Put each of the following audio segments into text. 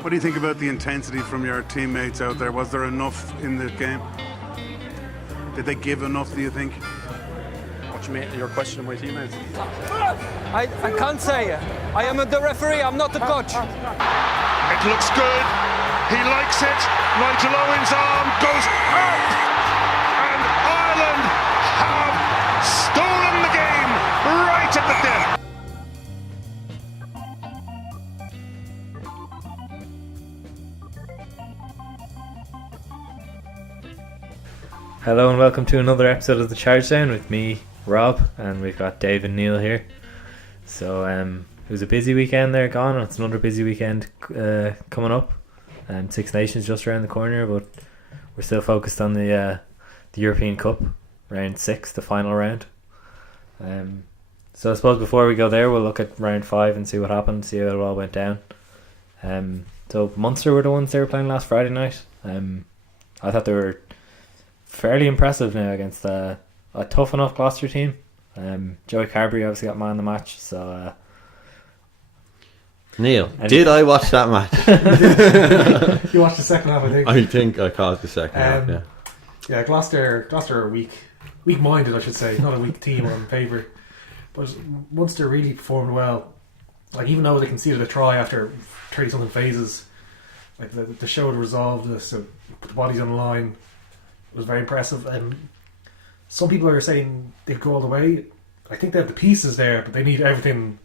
What do you think about the intensity from your teammates out there? Was there enough in the game? Did they give enough, do you think? What you mean, your question of my teammates? I can't say. I am the referee, I'm not the coach. It looks good. He likes it. Nigel Owen's arm goes up. And Ireland have stolen the game right at the death. Hello and welcome to another episode of the Charge Down with me, Rob, and we've got Dave and Neil here. So it was a busy weekend there gone, and it's another busy weekend coming up. Six Nations just around the corner, but we're still focused on the European Cup, round 6, the final round. So I suppose before we go there, we'll look at round 5 and see what happened, see how it all went down. So Munster were the ones they were playing last Friday night. I thought they were fairly impressive now against a tough enough Gloucester team. Joey Carberry obviously got man of the match. So Neil, did I watch that match? You watched the second half, I think. I think I caught the second half. Yeah, Gloucester are weak-minded, I should say, not a weak team on paper. But Munster really performed well. Like, even though they conceded a try after 30-something phases, like they showed resolve to put the bodies on the line. It was very impressive. Some people are saying they'd go all the way. I think they have the pieces there, but they need everything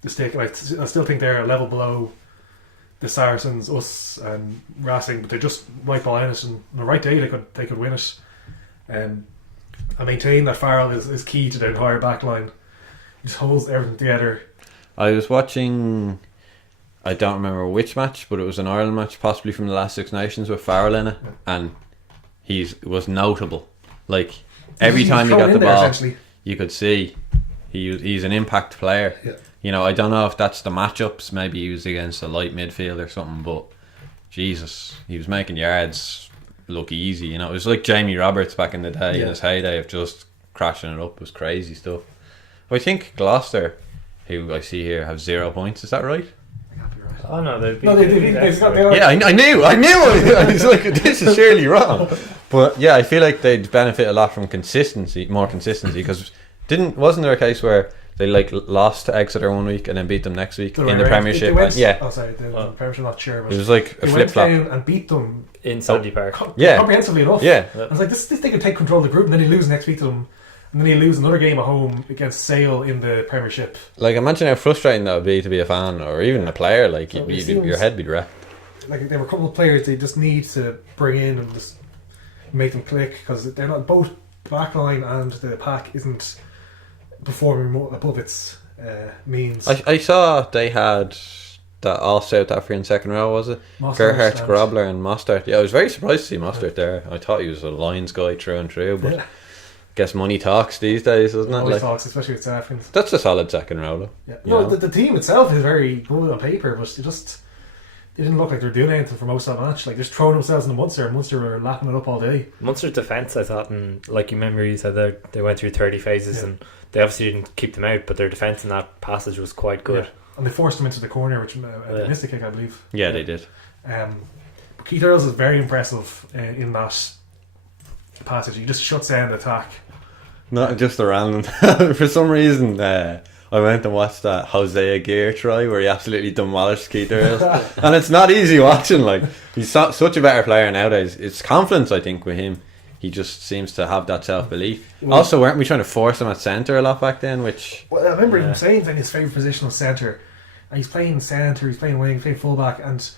to stick. I still think they're a level below the Saracens, us, and Racing, but they're just right behind us. And on the right day, they could win it. I maintain that Farrell is key to their entire back line. He just holds everything together. I was watching, I don't remember which match, but it was an Ireland match, possibly from the last Six Nations with Farrell in it, and he was notable. Like, every time he got the ball, you could see he's an impact player. Yeah. You know, I don't know if that's the matchups. Maybe he was against a light midfield or something, but Jesus, he was making yards look easy. You know, it was like Jamie Roberts back in the day, in his heyday of just crashing it up. It was crazy stuff. I think Gloucester, who I see here, have 0 points. Is that right? oh no, they've got Yeah, I knew. I was like, this is surely wrong. But yeah, I feel like they'd benefit a lot from more consistency, because wasn't there a case where they lost to Exeter one week and then beat them next week in the Premiership? The Premiership, not sure. But it was like a flip flop. And beat them in Sandy Park. Comprehensively enough. Yeah, I was like, this they could take control of the group, and then they lose next week to them, and then they lose another game at home against Sale in the Premiership. Like, imagine how frustrating that would be to be a fan or even a player. Like, So your head would be wrecked. Like, there were a couple of players they just need to bring in and just make them click, because they're not, both backline and the pack isn't performing above its means. I saw they had that all South African second row, was it? Gerhard, Grobler and Mostert. Yeah, I was very surprised to see Mostert there. I thought he was a Lions guy through and through, but I guess money talks these days, doesn't it? Money talks, especially with South Africans. That's a solid second row, though. Yeah. No, the team itself is very good on paper, but they didn't look like they were doing anything for most of that match. Like, they're just throwing themselves in the Munster, and Munster were lapping it up all day. Munster's defence, I thought, and like you remember, you said they went through 30 phases, and they obviously didn't keep them out, but their defence in that passage was quite good. Yeah. And they forced them into the corner, which they missed a kick, I believe. Yeah, they did. Keith Earls is very impressive in that passage. He just shuts down the attack. Not just a random. For some reason, I went and watched that Hosea Gear try where he absolutely demolished Keith Earls. And it's not easy watching. Like, he's such a better player nowadays. It's confidence, I think, with him. He just seems to have that self-belief. Also, weren't we trying to force him at centre a lot back then? Well, I remember him saying that his favourite position was centre. And he's playing centre, he's playing wing, he's playing fullback, and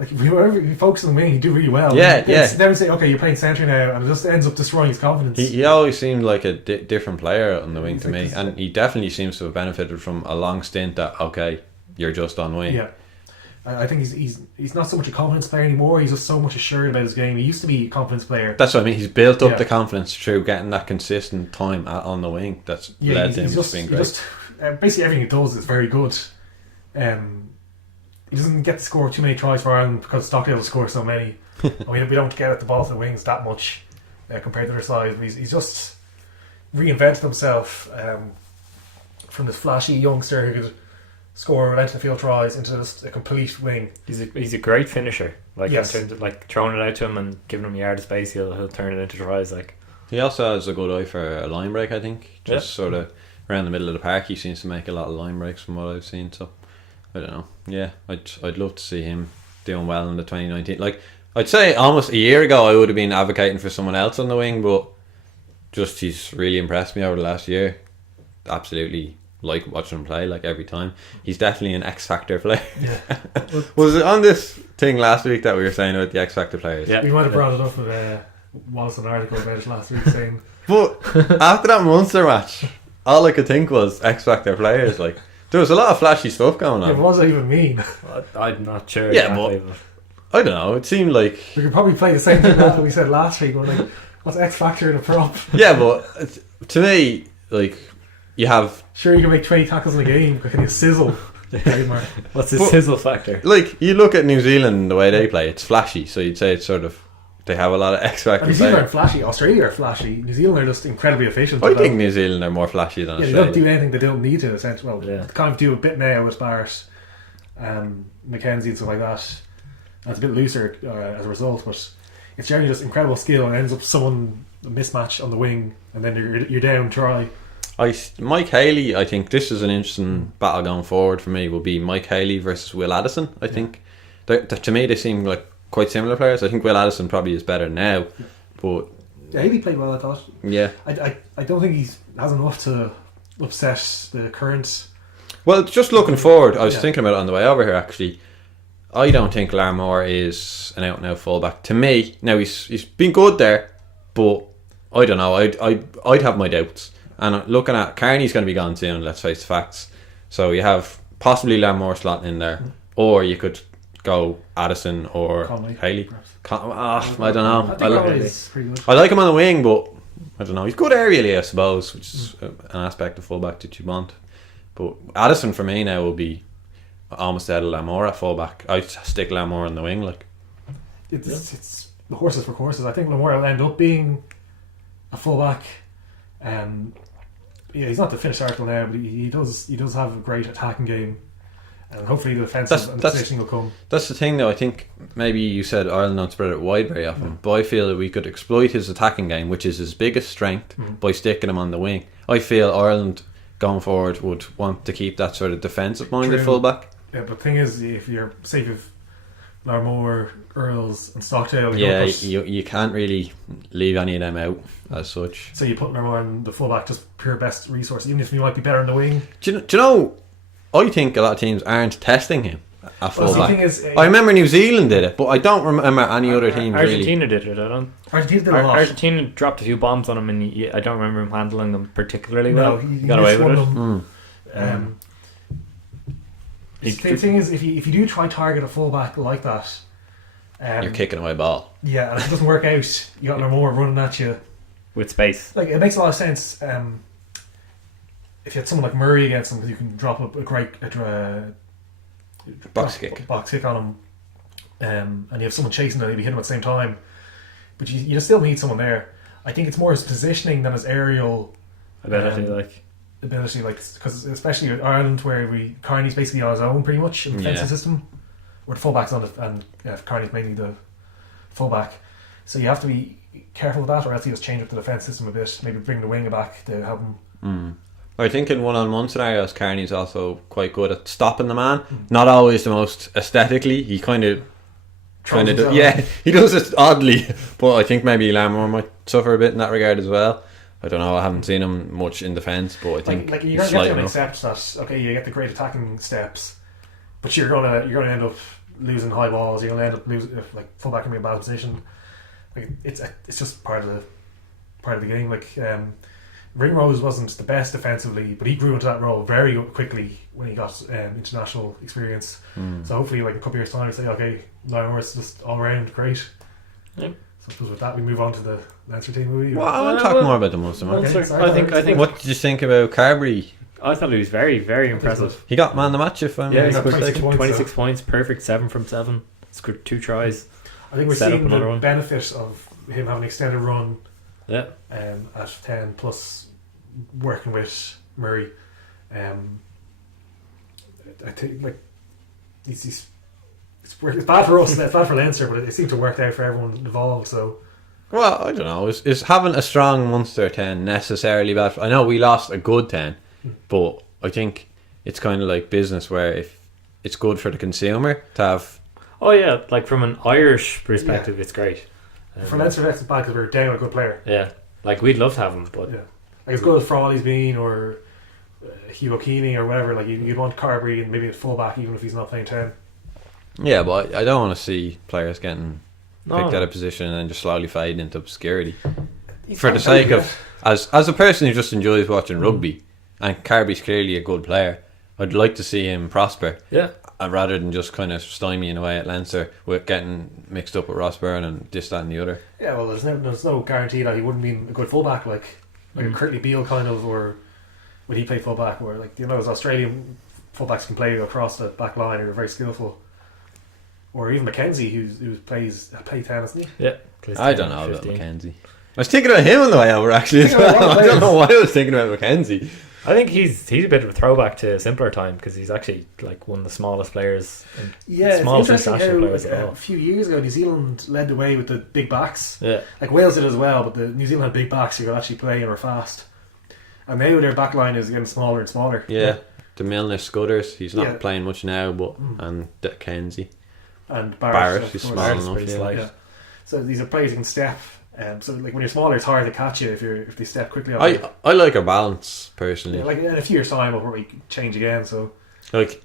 like, whenever you focus on the wing, you do really well. Yeah. Never say, okay, you're playing centre now, and it just ends up destroying his confidence. He always seemed like a different player on the wing to me, and he definitely seems to have benefited from a long stint that, okay, you're just on wing. Yeah. I think he's not so much a confidence player anymore. He's just so much assured about his game. He used to be a confidence player. That's what I mean. He's built up the confidence through getting that consistent time on the wing. That's led to him just being great. Basically everything he does is very good. He doesn't get to score too many tries for Ireland because Stockdale will score so many. We don't get at the ball to the wings that much compared to their size. But he's just reinvented himself from this flashy youngster who could score length of field tries into just a complete wing. He's a great finisher. Like Yes. in terms of like throwing it out to him and giving him a yard of space, he'll turn it into tries. Like He also has a good eye for a line break, I think. Just sort of around the middle of the park, he seems to make a lot of line breaks from what I've seen. So I don't know. Yeah, I'd love to see him doing well in the 2019. Like I'd say almost a year ago, I would have been advocating for someone else on the wing, but just he's really impressed me over the last year. Absolutely like watching him play, like every time. He's definitely an X Factor player. Yeah. Was it on this thing last week that we were saying about the X Factor players? Yeah. We might have brought it up with Wallace an article about it last week saying But after that Munster match, all I could think was X Factor players. Like there was a lot of flashy stuff going yeah, on. what does that even mean? I'm not sure. Yeah, exactly, I don't know. It seemed like We could probably play the same thing that we said last week. We're like, what's X Factor in a prop? yeah, but to me, like you have Sure, you can make 20 tackles in a game, but can you sizzle? Trademark. what's his But- sizzle factor? like you look at New Zealand the way they play. It's flashy, so you'd say it's sort of they have a lot of X Factor New Zealand players. aren't flashy. Australia are flashy. New Zealand are just incredibly efficient. I They think don't- New Zealand are more flashy than yeah, they Australia. don't do anything they don't need to. Essentially, well, Yeah. they kind of do a bit now with Barrett, Mackenzie and stuff like that. And it's a bit looser as a result, but it's generally just incredible skill and ends up someone a mismatch on the wing, and then you're down try. Mike Haley, I think this is an interesting battle going forward for me. Will be Mike Haley versus Will Addison. I think to me they seem like quite similar players. I think Will Addison probably is better now, but Yeah, he played well, I thought. yeah. I don't think he has enough to upset the current. Well, just looking forward, I was Yeah. thinking about it on the way over here. Actually, I don't think Larmore is an out and out fullback. To me, now he's been good there, but I don't know. I'd have my doubts. And looking at Carney's going to be gone soon. Let's face the facts. So you have possibly Larmore slotting in there, or you could go Addison or Conley, Haley. perhaps. I don't know. I I, think li- Conley's pretty good. I like him on the wing, but I don't know. He's good aerially, I suppose, which is an aspect of fullback that you want. But Addison for me now will be almost out of Lamore at fullback. I'd stick Lamore on the wing, like. It's the horses for courses. I think Lamore will end up being a fullback. Yeah, he's not the finished article now, but he does have a great attacking game, and hopefully the defensive and the That's- positioning will come. That's the thing, though. I think maybe you said Ireland don't spread it wide very often, but I feel that we could exploit his attacking game, which is his biggest strength, by sticking him on the wing. I feel Ireland going forward would want to keep that sort of defensive-minded True. fullback. Yeah, but the thing is, if you're safe with Larmore, Earls, and Stockdale, Yeah, put, you can't really leave any of them out as such. so you put Larmore on the fullback, just pure best resource, even if you might be better in the wing. Do you know? I think a lot of teams aren't testing him at Well, fullback. the thing is, I remember New Zealand did it, but I don't remember any other teams really. Argentina did it. I don't. Argentina did a lot. Argentina dropped a few bombs on him, and I don't remember him handling them particularly No, well. he Got away missed with one it. of them. The thing is, if you do try target a fullback like that, You're kicking away ball. yeah, and if it doesn't work out, you got Larmore running at you. With space. Like, it makes a lot of sense. If you had someone like Murray against him, because you can drop a great Box drop kick. box kick on him, and you have someone chasing him, and you hit him at the same time. But you still need someone there. I think it's more his positioning than his aerial Ability, Um, like ability, like, because especially with Ireland, where Carney's basically on his own pretty much in the defensive Yeah. system, where the fullback's on it, and Carney's mainly the fullback. So you have to be careful with that, or else you just change up the defence system a bit. Maybe bring the winger back to help him. I think in one-on-one scenarios, Carney's also quite good at stopping the man. Not always the most aesthetically. He kind of Trolls himself. yeah, he does it oddly. But I think maybe Lamore might suffer a bit in that regard as well. I don't know. I haven't seen him much in defence, but I think Like you he's have slight to enough. accept that. Okay, you get the great attacking steps, but you're gonna end up losing high balls. You're gonna end up losing, if, like, fullback in a bad position. Like, it's just part of the game. Like, Ringrose wasn't the best defensively, but he grew into that role very quickly when he got international experience. So hopefully, like, a couple of years time, we say, okay, Lionheart's just all round great. Yep. So I suppose with that, we move on to the Leinster team movie. Well, I want to talk well, more about the Munster match. Okay, Munster, sorry, I think What did you think about Carberry? I thought he was very, very impressive. He got man of the match, if I'm Yeah, not he's got mistaken. 26 points. 26 points, perfect, 7 from 7. Scored 2 tries. I think we're set up seeing another the one. benefit of him having an extended run Yeah, at 10 plus working with Murray. I think like it's bad for us, it's bad for Leinster, but it seemed to work out for everyone involved. So Well, I don't know. Is having a strong Munster 10 necessarily bad? I know we lost a good 10, but I think it's kind of like business where if it's good for the consumer to have. Oh yeah, like from an Irish perspective, it's great. for Leinster, that's bad because we're down a good player. Yeah, like we'd love to have him, but Yeah, like as good as Frawley's been or Hugh O'Keeffe or whatever. Like you'd want Carberry and maybe a fullback even if he's not playing 10. Yeah, but I don't want to see players getting No, picked no. out of position and then just slowly fading into obscurity. He's For not the sake bad, of as a person who just enjoys watching rugby, and Carby's clearly a good player, I'd like to see him prosper. Yeah, Rather than just kind of stymieing away at Leinster with getting mixed up with Ross Byrne and this, that, and the other. Yeah, well, there's no guarantee that he wouldn't be a good fullback, like a Curtly Beale kind of, or when he played fullback, or like as Australian fullbacks can play across the back line or are very skillful, or even Mackenzie who plays 10, isn't he? yeah. I don't know about 15. Mackenzie. I was thinking about him on the way over actually as Thinking about well. one of I don't the know why I was thinking about Mackenzie. I think he's a bit of a throwback to a simpler time because he's actually like one of the smallest players. Yeah, smallest it's interesting international how players at all. a few years ago New Zealand led the way with the big backs. Yeah, Like Wales did as well, but the New Zealand had big backs who could actually play and were fast. And now their back line is getting smaller and smaller. Yeah, the Milner Scudders. He's not Yeah. playing much now, but and Mackenzie. And Barrett, of he's course. small Barrett's enough. pretty Yeah. slight. Yeah. So these are players who can step. So like when you're smaller, it's hard to catch you if they step quickly. I like a balance personally. Yeah, like in a few years' time, it'll probably change again. So Like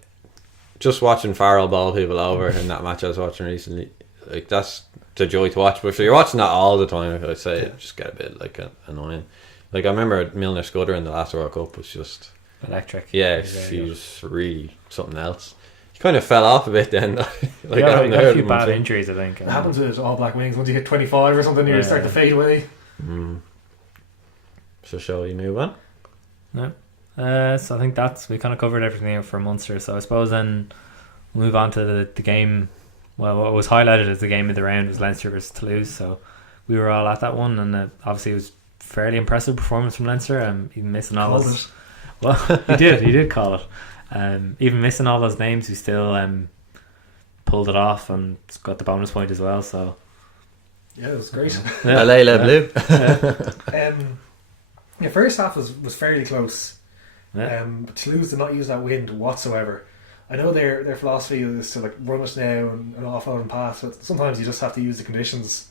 just watching Farrell ball people over in that match I was watching recently. Like that's the joy to watch. But if you're watching that all the time, I'd say it just get a bit like annoying. Like I remember Milner Scudder in the last World Cup was just electric. yeah, He's very he good. was really something else. He kind of fell off a bit then. Like He I got, haven't he got a heard few of him bad since. injuries, I think. it happens with All Black Wings. Once you hit 25 or something, you Yeah. start to fade away. So shall we move on? So I think we kind of covered everything here for Munster. So I suppose then we'll move on to the game. Well, what was highlighted as the game of the round was Leinster versus Toulouse. So we were all at that one, and obviously it was fairly impressive performance from Leinster. Even missing all Called those. it. Well, he did call it. Even missing all those names, he still pulled it off and got the bonus point as well. So Yeah, it was great. yeah. Alayla Blue. The first half was fairly close. Yeah. But Toulouse did not use that wind whatsoever. I know their philosophy is to like run it now and offload and pass, but sometimes you just have to use the conditions.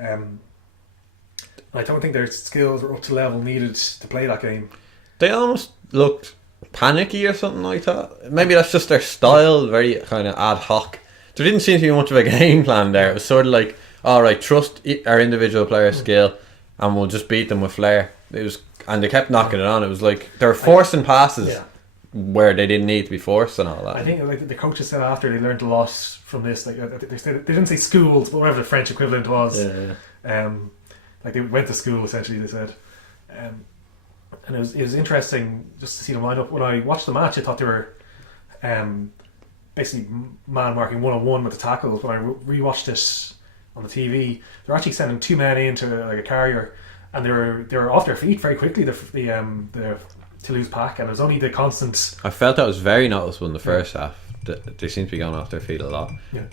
I don't think their skills were up to level needed to play that game. They almost looked panicky or something like that. Maybe that's just their style, very kind of ad hoc. There didn't seem to be much of a game plan there. It was sort of like, all right, trust our individual player skill, and we'll just beat them with flair. And they kept knocking it on. It was like they were forcing passes Yeah. where they didn't need to be forced and all that. I think like the coaches said after they learned a lot from this. Like they didn't say schools, but whatever the French equivalent was. Yeah. Like they went to school essentially. They said, and it was interesting just to see them line up. When I watched the match, I thought they were basically man marking 1-on-1 with the tackles. When I rewatched it on the TV, they're actually sending two men into like a carrier, and they were off their feet very quickly. The Toulouse pack, and it was only the constant. I felt that was very noticeable in the first half. They seem to be going off their feet a lot. Yeah.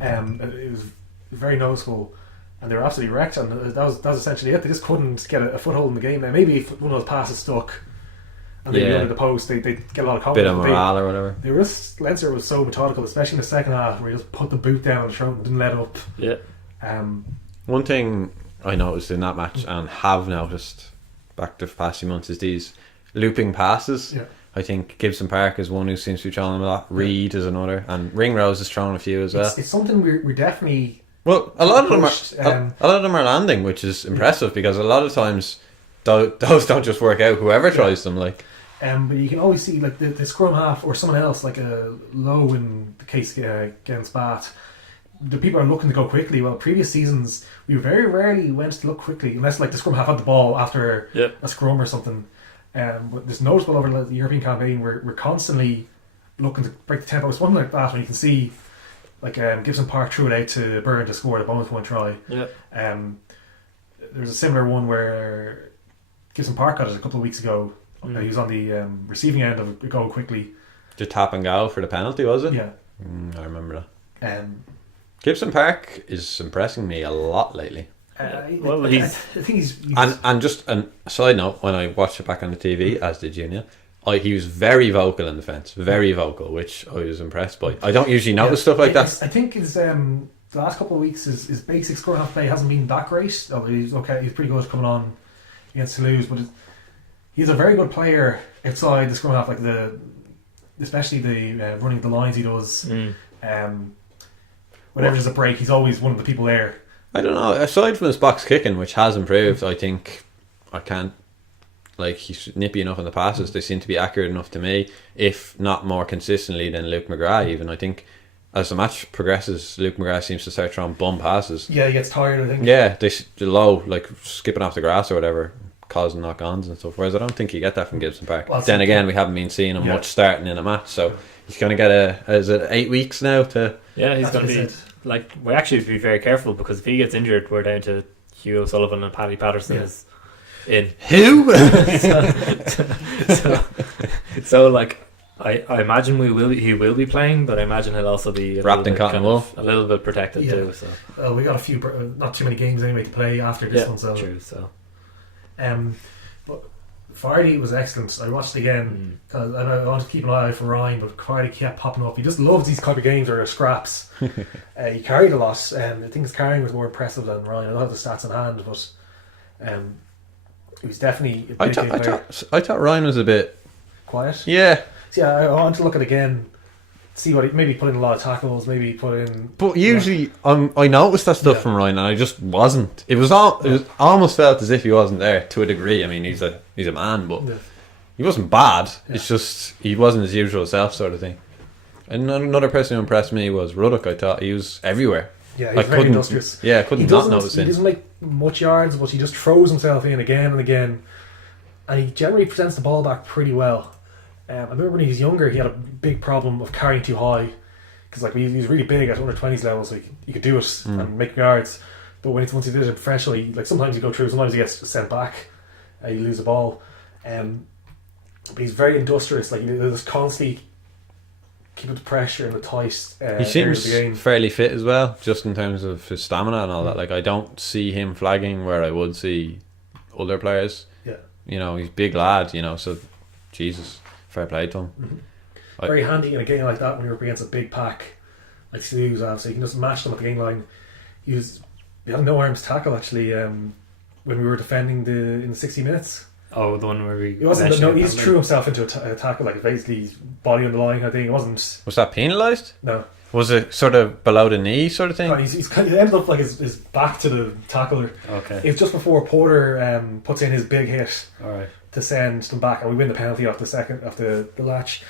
It was very noticeable, and they were absolutely wrecked. And that was essentially it. They just couldn't get a foothold in the game. Now maybe if one of those passes stuck, and they'd be under the post, they get a lot of Bit confidence. of but morale or whatever. Leinster was so methodical, especially in the second half, where he just put the boot down and throat and didn't let up. Yeah. One thing I noticed in that match and have noticed back the past few months is these looping passes. Yeah. I think Gibson Park is one who seems to be throwing them a lot. Reed is another, and Ringrose is throwing a few as well. It's something we're definitely. Well, a lot of them pushed, are a lot of them are landing, which is impressive because a lot of times those don't just work out. Whoever tries them, like. But you can always see like the scrum half or someone else, like a Low in the case against Bath. The people are looking to go quickly. Well, previous seasons we very rarely went to look quickly unless like the scrum half had the ball after a scrum or something. But it's noticeable over the European campaign. We're constantly looking to break the tempo. It's one like that when you can see like Gibson Park threw it out to Byrne to score the bonus point try. Yeah. There's a similar one where Gibson Park got it a couple of weeks ago. He was on the receiving end of a goal quickly. The tap and go for the penalty, was it? Yeah. I remember that. Um, Gibson Park is impressing me a lot lately. Well, I think he's And just a side note, when I watched it back on the TV, as did Junior, he was very vocal in defence, very vocal, which I was impressed by. I don't usually notice stuff like that. I think his the last couple of weeks his basic scrum half play hasn't been that great. Oh, he's okay. He's pretty good coming on against Toulouse, but he's a very good player outside the scrum half, like especially the running the lines he does. Whenever there's a break, he's always one of the people there. I don't know. Aside from his box kicking, which has improved, I think he's nippy enough in the passes. They seem to be accurate enough to me, if not more consistently than Luke McGrath. Even I think as the match progresses, Luke McGrath seems to start throwing bum passes. Yeah, he gets tired, I think. Yeah, they're low, like skipping off the grass or whatever, causing knock-ons and stuff. Whereas I don't think you get that from Gibson Park. Well, then again, we haven't been seeing him much starting in a match, so he's going to get is it 8 weeks now to? Yeah, he's That's going what to he be said. like. We actually have to be very careful because if he gets injured, we're down to Hugh O'Sullivan and Paddy Patterson is in. Who? So like, I imagine he will be playing, but I imagine he'll also be Wrapped in cotton wool, a little bit protected Yeah. too. So We got a few, not too many games anyway to play after this one. So true. So but Friday was excellent. I watched it again because I wanted to keep an eye out for Ryan, but Friday kept popping up. He just loves these type of games where they're scraps. He carried a lot. I think his carrying was more impressive than Ryan. I don't have the stats in hand, but he was definitely a big player. I thought Ryan was a bit Quiet. yeah. So yeah, I want to look at it again, see what he maybe put in a lot of tackles, maybe put in. But usually, I noticed that stuff from Ryan, and I just wasn't. It was almost felt as if he wasn't there to a degree. I mean, he's a man, but he wasn't bad. Yeah. It's just he wasn't his usual self, sort of thing. And another person who impressed me was Ruddock. I thought he was everywhere. Yeah, he's very industrious. Yeah, I couldn't not notice He him. doesn't make much yards, but he just throws himself in again and again, and he generally presents the ball back pretty well. I remember when he was younger, he had a big problem of carrying too high because like he was really big at under 20s level, so he could do it and make yards. But once he did it professionally, like sometimes he go through, sometimes he gets sent back, you lose the ball. But he's very industrious. Like he just constantly keep the pressure and the tight. He areas seems of the game. fairly fit as well, just in terms of his stamina and all that. Like I don't see him flagging where I would see other players. Yeah, You know, he's a big lad. You know, so Jesus, fair play to him. Very handy in a game like that when you're up against a big pack like Toulouse have, so you can just match them at the game line. He had no arms tackle actually when we were defending in the 60 minutes. the one where we He wasn't. No, he just threw himself into a tackle, like basically his body on the line. I think it wasn't. Was that penalised? No, Was it sort of below the knee sort of thing? he's kind of ended up like his back to the tackler. Okay. It's just before Porter puts in his big hit All right. to send them back, and we win the penalty off the latch.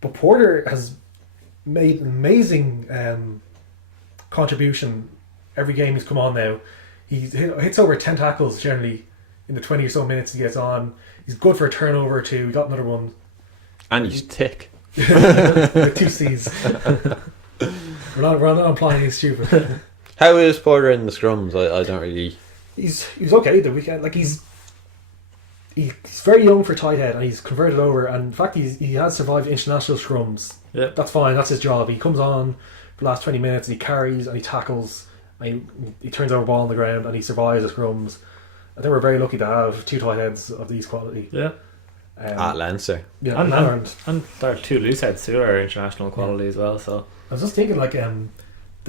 But Porter has made an amazing contribution every game he's come on now. He hits over 10 tackles generally in the 20 or so minutes he gets on. He's good for a turnover or two. We got another one And he's thick. with 2 C's. we're not implying he's stupid. How is Porter in the scrums? I don't really. He was okay the weekend. Like he's very young for tight head, and he's converted over. And in fact, he has survived international scrums. Yeah. That's fine. That's his job. He comes on for the last 20 minutes, and he carries and he tackles, and he turns over a ball on the ground, and he survives the scrums. I think we're very lucky to have 2 tight heads of these quality. Yeah. At Leinster. Yeah, And Ireland. there are 2 loose heads too are international quality as well. So I was just thinking, like, the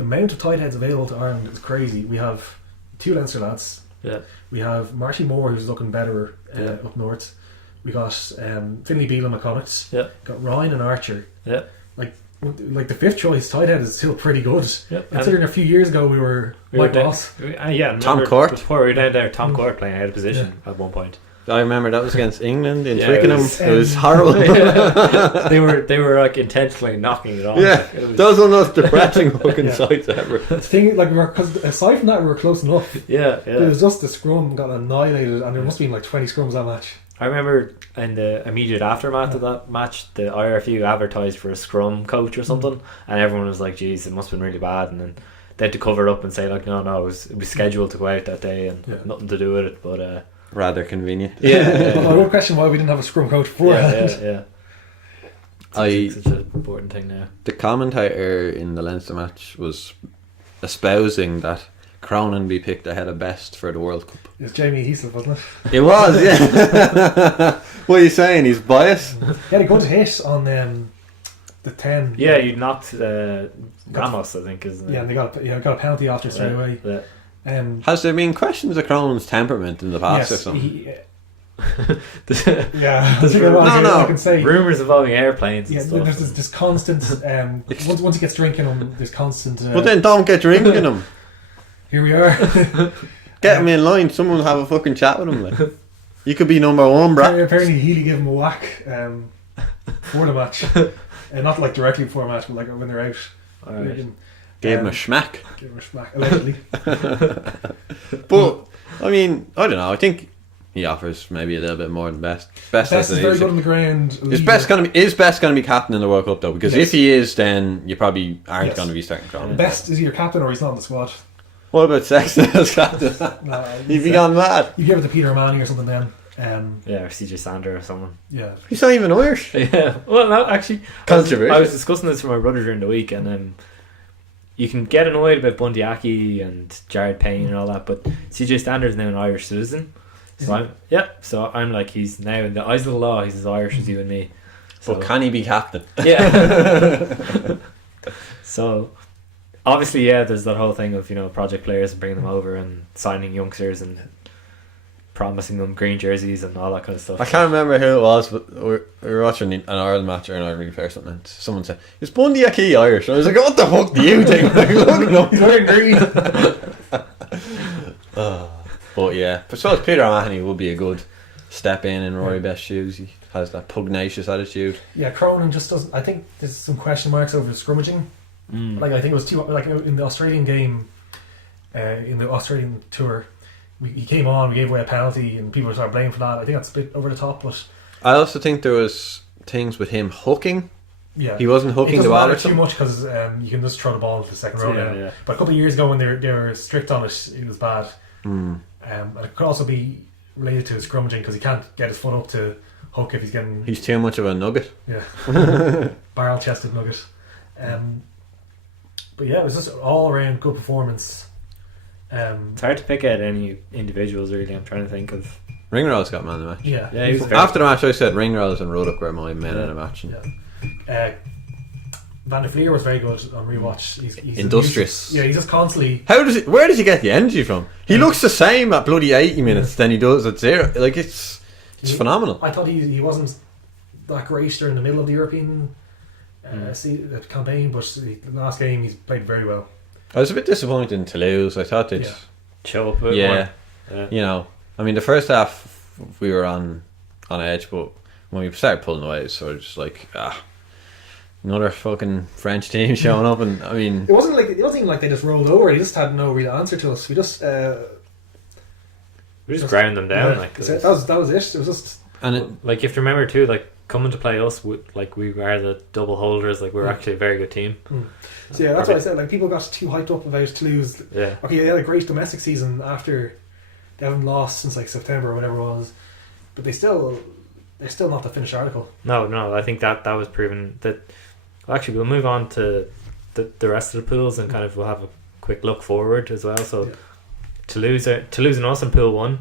amount of tight heads available to Ireland is crazy. We have 2 Leinster lads. yeah. We have Marty Moore, who's looking better up north. We got Finlay Beelan at Connacht. Yeah. Got Ryan and Archer. Yeah. Like the 5th choice tight head is still pretty good. Yeah. Considering a few years ago we were Mike Ross. Tom Court. Before we were down there, Tom Court playing out of position at one point. I remember that was against England in Yeah, Twickenham. It was horrible. They were like intentionally knocking it on. Yeah, Like, it was, those are the most depressing fucking sights ever. The thing, like, because aside from that, we were close enough. yeah. It was just the scrum got annihilated, and there must have been like 20 scrums that match. I remember in the immediate aftermath of that match, the IRFU advertised for a scrum coach or something, and everyone was like, "Geez, it must have been really bad." And then they had to cover it up and say, like, "No, it was scheduled to go out that day and nothing to do with it." But Rather convenient. But I would question why we didn't have a scrum coach beforehand. yeah. I Such an important thing now. the commentator in the Leinster match was espousing that Cronin be picked ahead of Best for the World Cup. It was Jamie Heaslip, wasn't it? It was, yeah. What are you saying? He's biased? He had a good hit on the 10. Yeah, you knocked Ramos, I think, isn't it? Yeah, and they got a penalty after straight away. Yeah. Has there been questions of Cronin's temperament in the past or Yes, something? yeah. There's I can say. rumours involving airplanes Yeah, and stuff. there's this constant. Once he gets drinking, there's constant. But then don't get drinking him. Here we are. Get him in line. Someone will have a fucking chat with him. Like, you could be number one, bro. Apparently, Healy gave him a whack for the match. Not like directly before a match, but like when they're out. Alright. Gave him a schmack. Give him a smack, allegedly. But I mean, I don't know. I think he offers maybe a little bit more than Best. Best Best has is an very easy- good on the ground. Is Best gonna be captain in the World Cup though? Because Yes. if he is, then you probably aren't Yes. going to be starting Cronin. Best is either captain or he's not in the squad. What about Sexton as captain? He'd be gone mad. You give it to Peter Manning or something then. Yeah, or CJ Sander or someone. Yeah. He's not even Irish. Yeah, well, no, actually, Controversial. I was discussing this with my brother during the week, and you can get annoyed about Bundy Aki and Jared Payne and all that, but CJ Standard's now an Irish citizen. So I'm like, he's now in the eyes of the law, he's as Irish as you and me. So, But can he be captain? yeah. So obviously, yeah, there's that whole thing of, project players and bringing them over and signing youngsters and promising them green jerseys and all that kind of stuff. I can't remember who it was, but we were watching an Ireland match or an Ireland League or something, and someone said, "Is Bundy Aki Irish?" And I was like, "What the fuck do you think?" Like, look, no, he's wearing green. But yeah, I suppose Peter O'Mahony would be a good step in Rory Best's shoes. He has that pugnacious attitude. Yeah, Cronin just doesn't. I think there's some question marks over the scrummaging. Like I think it was like in the Australian game, in the Australian tour, he came on, we gave away a penalty, and people started blaming for that. I think that's a bit over the top, but I also think there was things with him hooking. yeah, He wasn't it hooking doesn't the ball matter or too something. much because you can just throw the ball into the second row now. Yeah. But a couple of years ago when they were strict on it, it was bad. And it could also be related to his scrummaging because he can't get his foot up to hook if he's getting He's too much of a nugget. barrel chested nugget. But yeah, it was just all around good performance. It's hard to pick out any individuals, really. I'm trying to think of. Ringrose got man of the match. Yeah, Yeah, he was very After the match, I said Ringrose and Ruddock were my men of the match. And Van der Fleer was very good on rewatch. He's Industrious. he's just constantly. Where does he get the energy from? He looks the same at bloody 80 minutes than he does at 0. Like, it's phenomenal. I thought he wasn't that great during the middle of the European campaign, but the last game he's played very well. I was a bit disappointed in Toulouse. I thought they'd, show up a bit yeah, more. you know, I mean, the first half we were on edge, but when we started pulling away, it's sort of just like, another fucking French team showing up, and I mean, It wasn't even like they just rolled over. He just had no real answer to us. We just We just ground them down. Like, that was it. It was just and it, like, you have to remember too, like, coming to play us, we are the double holders. Like, we're actually a very good team. so yeah. That's what I said. Like, people got too hyped up about Toulouse. Yeah. Okay, they had a great domestic season after they haven't lost since like September or whatever it was, but they're still not the finished article. No, I think that was proven that. Actually, we'll move on to the rest of the pools and kind of we'll have a quick look forward as well. So Toulouse and us in Pool 1.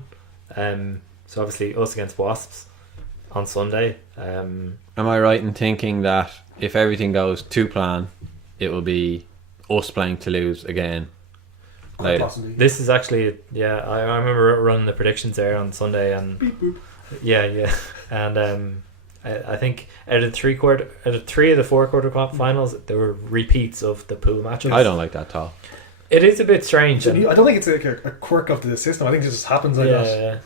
So obviously us against Wasps on Sunday. am I right in thinking that if everything goes to plan, it will be us playing Toulouse again Quite later? possibly. This is actually, I remember running the predictions there on Sunday, and yeah, and I think out of three of the 4 quarter finals, there were repeats of the pool matches. I don't like that at all. It is a bit strange. I don't think it's like a quirk of the system. I think it just happens like that. Yeah.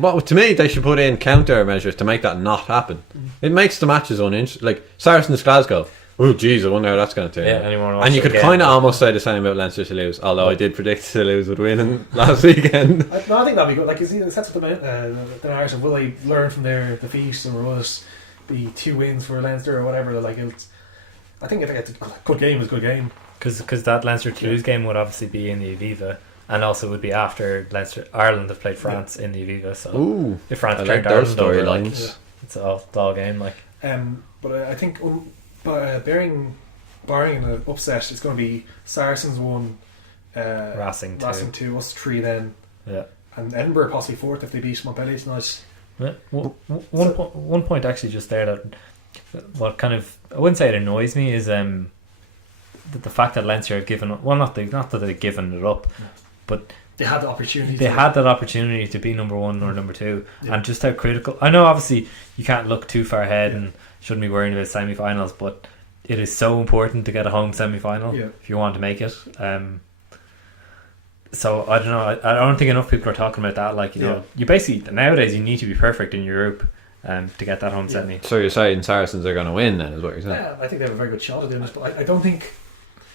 Well, to me, they should put in countermeasures to make that not happen. It makes the matches uninteresting. Like Saracens Glasgow. Oh, jeez, I wonder how that's going to turn Yeah, out. anyone watch And you it could again? kind of almost say the same about Leinster Toulouse, although I did predict Toulouse would win last weekend. I think that'd be good. Like, you see, it sets up the narrative. Will they learn from their defeat, or will it be 2 wins for Leinster or whatever? Like, I think it's a good game. It's a good game. Because that Leinster Toulouse game would obviously be in the Aviva, and also would be after Ireland have played France in the Aviva. So Ooh, if France I played like those Ireland over, like, storylines. it's all game. Like, But I think barring an upset, it's going to be Saracens 1, Racing 2. Racing 2, us 3 then, Yeah. and Edinburgh possibly 4th if they beat Montpellier tonight. Yeah. One point actually just there that what kind of, I wouldn't say it annoys me, is the fact that Leinster have given up. Well, not that they've given it up, but They had the opportunity. they had that opportunity to be number 1 or number 2, and just how critical. I know obviously you can't look too far ahead and shouldn't be worrying about semi-finals, but it is so important to get a home semi-final if you want to make it. So I don't know. I don't think enough people are talking about that. Like, you know, you basically nowadays you need to be perfect in your group to get that home semi. So you're saying Saracens are going to win then, is what you're saying? Yeah, I think they have a very good shot at doing it, but I don't think.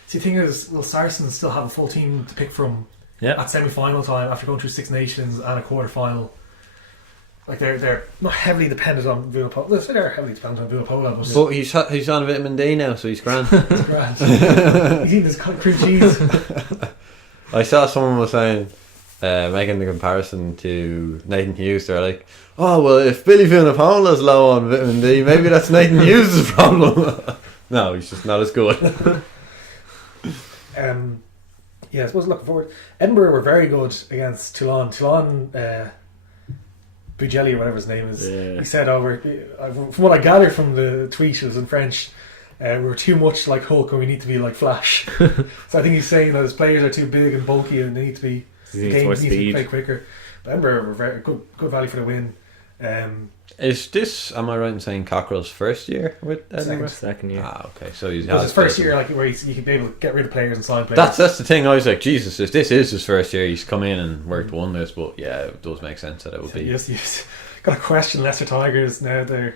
See, the thing is, will Saracens still have a full team to pick from at semi-final time after going through Six Nations and a quarter-final? Like they're not heavily dependent on Vunipola. Let's say they're heavily dependent on Vunipola, But he's on vitamin D now, so he's grand. it's grand. He's eating his cream cheese. I saw someone was saying, making the comparison to Nathan Hughes. They're like, oh well, if Billy Vunipola's low on vitamin D, maybe that's Nathan Hughes' problem. No, he's just not as good. Yeah, I suppose looking forward. Edinburgh were very good against Toulon. Bugelli or whatever his name is. Yeah. He said from what I gathered from the tweet, it was in French. We're too much like Hulk and we need to be like Flash. So I think he's saying that his players are too big and bulky and they need to be He needs more to play speed. quicker. But Edinburgh were very good value for the win. Is this, am I right in saying Cockrell's first year with Edinburgh? Second year. Ah, okay. So he's It was his first year, like where you could be able to get rid of players and sign players. That's the thing. I was like, Jesus, if this is his first year, he's come in and worked wonders. But yeah, it does make sense that it would be. Yes. Got a question. Leicester Tigers now they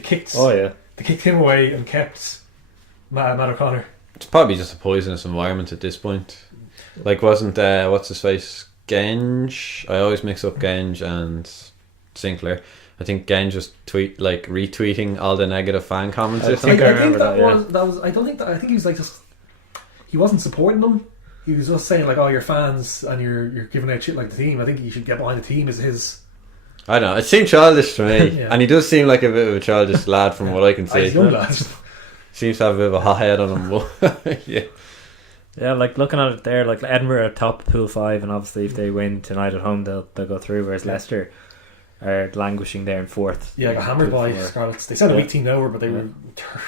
kicked. Oh yeah. They kicked him away and kept Matt O'Connor. It's probably just a poisonous environment at this point. Like, wasn't what's his face, Genge? I always mix up Genge and Sinclair. I think Genge was retweeting all the negative fan comments. I think I remember that, I think he was like just. He wasn't supporting them. He was just saying like, "Oh, you're fans and you're giving out shit like the team. I think you should get behind the team." Is his. I don't know. It seemed childish to me, Yeah. and he does seem like a bit of a childish lad from what I can see. He's a young lad. Seems to have a bit of a hot head on him. But yeah. Yeah, like looking at it there, like Edinburgh are top pool 5, and obviously if they win tonight at home, they'll go through. Whereas Leicester are languishing there in 4th. Yeah, got hammered by Pool 4. Scarlets. They sent a weak team over, but they were